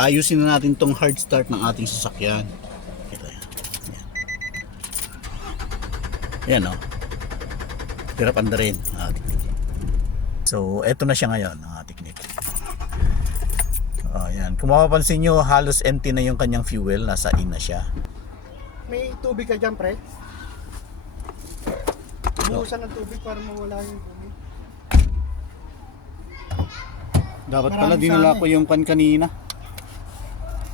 ayusin na natin tong hard start ng ating sasakyan. Ito yan. Yan o. Hirap andarin. So, eto na siya ngayon, ang technique. Ayan. Kung mapapansin nyo, halos empty na yung kanyang fuel. Nasa in na siya. May tubig ka dyan, pre? Buhusan ng tubig para mawala yung tubig. Dapat pala Marami dinala sana ko yung pan kanina.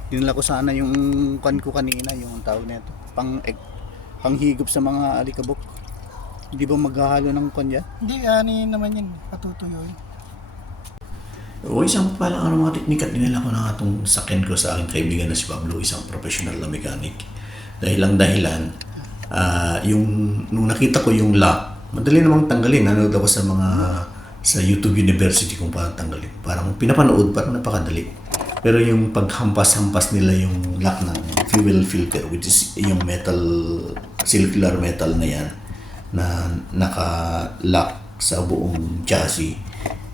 Dinala ko sana yung pan ko kanina, yung tawag nito. Panghigop sa mga alikabok. Hindi ba maghahalo ng pan yan? Hindi, ani naman yun. Patutuyo yun. O isang palang mga teknik at dinala ko na itong sakyan ko sa aking kaibigan na si Pablo, isang professional na mechanic. Dahil lang dahilan, nung nakita ko yung lock, madali namang tanggalin. Nanood ako sa YouTube University kung paano tanggalin. Parang pinapanood, parang napakadali. Pero yung paghampas-hampas nila yung lock ng fuel filter, which is yung metal, circular metal na yan, na naka-lock sa buong chassis,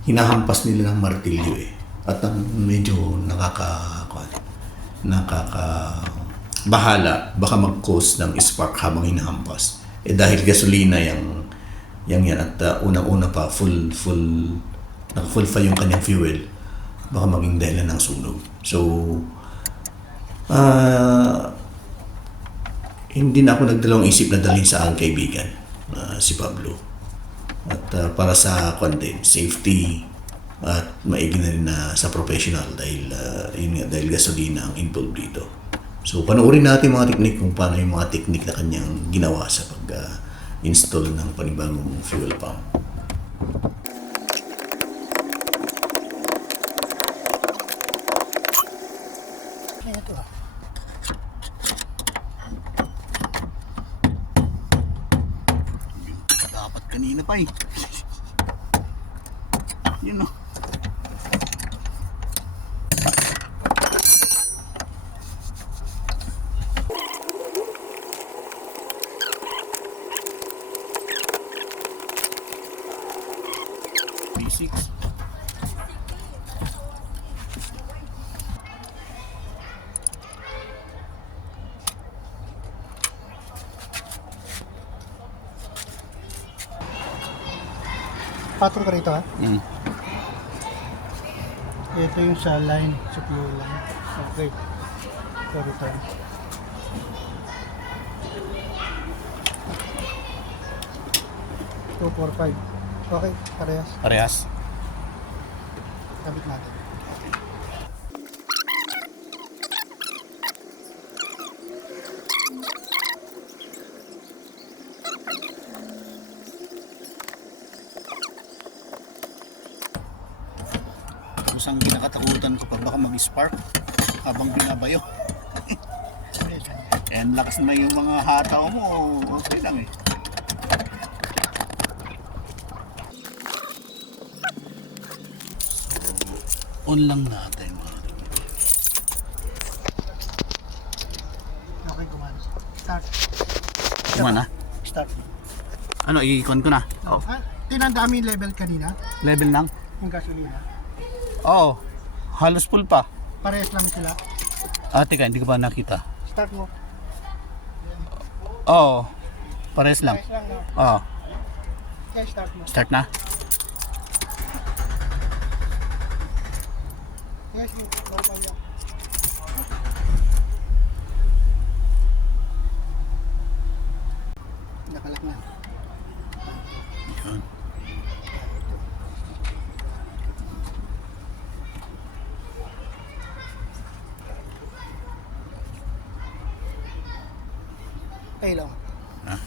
hinahampas nila ng martilyo eh. At ang medyo bahala, baka mag-cause ng spark habang hinahampas. Eh dahil gasolina yan at unang-una pa naka-full pa yung kanyang fuel, baka maging dahilan ng sunog. So, hindi na ako nagdalawang isip na dalhin sa aking kaibigan, si Pablo. At para sa content, safety at maigi na rin sa professional dahil gasolina ang involved dito. So panoorin natin mga teknik kung paano yung mga teknik na kanyang ginawa sa pag-install ng panibagong fuel pump. Ito ah. Dapat kanina pa eh. Yun o. B6. Patong ka rito ha. Ito yung sa line, sa fuel line. Okay. So return. Two, four, five. Okay, parehas. Parehas. Kabit natin. Kusang kinakatakutan ko pag baka mag-spark habang binabayo. And lakas naman yung mga hataw mo, okay lang eh. On lang natin mga Okay, kumana. Start. kumana. Start. Ano, i-con ko na? Oh. Tinandaan mo yung level kanina? Level lang? Yung gasolina? Oo. Halos full pa. Parehas lang sila. Teka, hindi ko pa nakita. Start mo. Oo. Pares lang. Parehas lang no? Oo. Okay, start mo. Start na. Yes, normal yan. Nakalak na. Yan. Okay lang. Ah.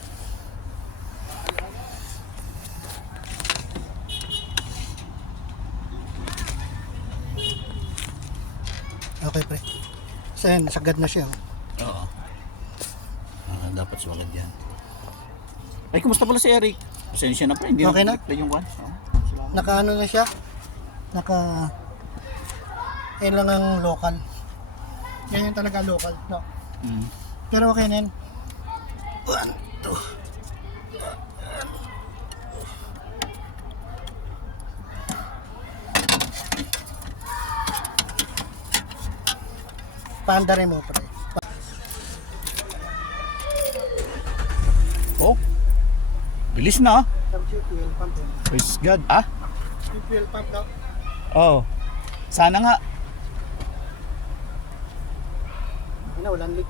Okay, pre. So yan, sagad na siya. Oo. Dapat suwagad yan. Ay, kumusta pala si Eric? Pasensya na pa, hindi Okay na? na yung one. Naka-ano na siya? Yan lang ang local. Yan yung talaga local, no? Pero okay na yan. 1, 2. paandarin mo pre. Oh. Bilis na. Tapos yung fuel pump yun. Praise God. Ah? Yung fuel pump daw. Oh. Sana nga. Ano, walang leak.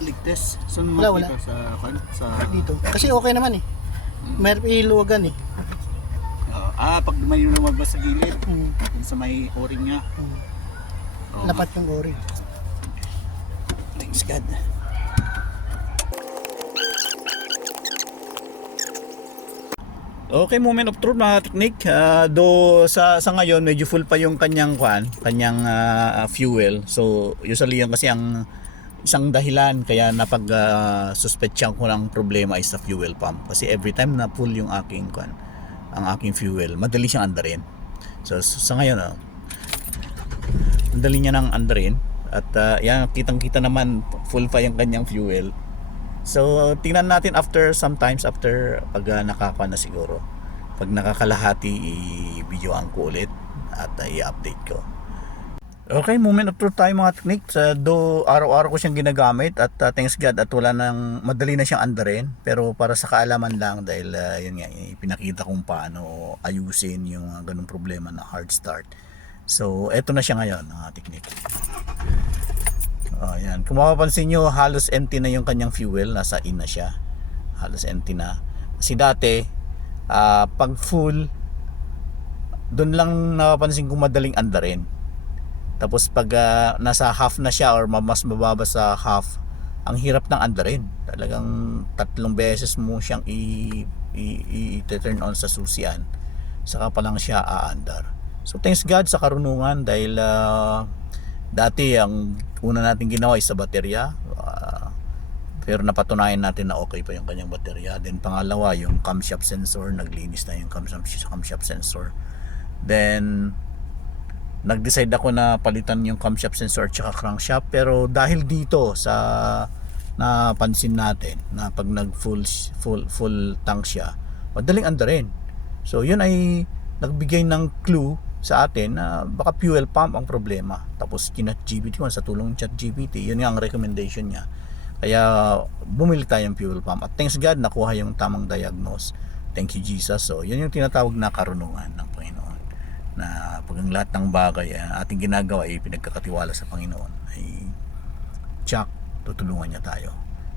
Ligtas. Saan Wala, wala. Sa Dito. Kasi okay naman eh. May iluwagan eh. pag may lumabas sa gilid, Mm. yun sa may o-ring niya. Mm. Oo. Lapat yung ori. Thanks God. Okay, moment of truth mga technique. Do sa ngayon medyo full pa yung kanyang fuel. So usually yan kasi ang isang dahilan kaya suspetsyan ko ng problema is sa fuel pump. Kasi every time na full yung ang aking fuel, madali siyang andarin. So sa ngayon, madali niya nang andarin at yan kitang-kita naman full pa yung kanyang fuel. So tingnan natin sometimes after pag nakaka na siguro. Pag nakakalahati, i-videoan ko ulit at i-update ko. Okay, moment of truth tayo mga technique. Do araw-araw ko siyang ginagamit at thanks God at madali na siyang andarin. Pero para sa kaalaman lang dahil yun nga, ipinakita kung paano ayusin yung ganung problema na hard start. So eto na siya ngayon mga technique. Yan. Kung mapapansin nyo, halos empty na yung kanyang fuel. Nasa in na siya. Halos empty na. Kasi dati, pag full, doon lang napapansin kong madaling andarin. Tapos pag nasa half na siya or mas mababa sa half, ang hirap ng andarin. Talagang 3 beses mo siyang i-turn on sa susian. Saka pa lang siya aandar. So thanks God sa karunungan dahil dati ang una natin ginawa is sa baterya, pero napatunayan natin na okay pa yung kanyang baterya. Then pangalawa yung camshaft sensor, naglinis na yung camshaft sensor. Then nag-decide ako na palitan yung camshaft sensor at saka crankshaft, pero dahil dito sa napansin natin na pag nag full tank siya, madaling andarin. So yun ay nagbigay ng clue sa atin na baka fuel pump ang problema. Tapos ChatGPT sa tulong ng ChatGPT, yun yung recommendation niya. Kaya bumili tayo ng fuel pump. At thanks God nakuha yung tamang diagnose. Thank you Jesus. So yun yung tinatawag na karunungan ng Panginoon. Na pag ang lahat ng bagay ating ginagawa ay pinagkakatiwala sa Panginoon, ay tsak, tutulungan niya tayo.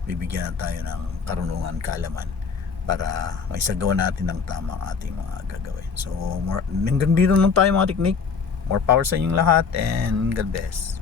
Bibigyan tayo ng karunungan, kaalaman para maisagawa natin ng tama ang ating mga gagawin. So hanggang dito lang tayo mga technique. More power sa inyong lahat and God bless.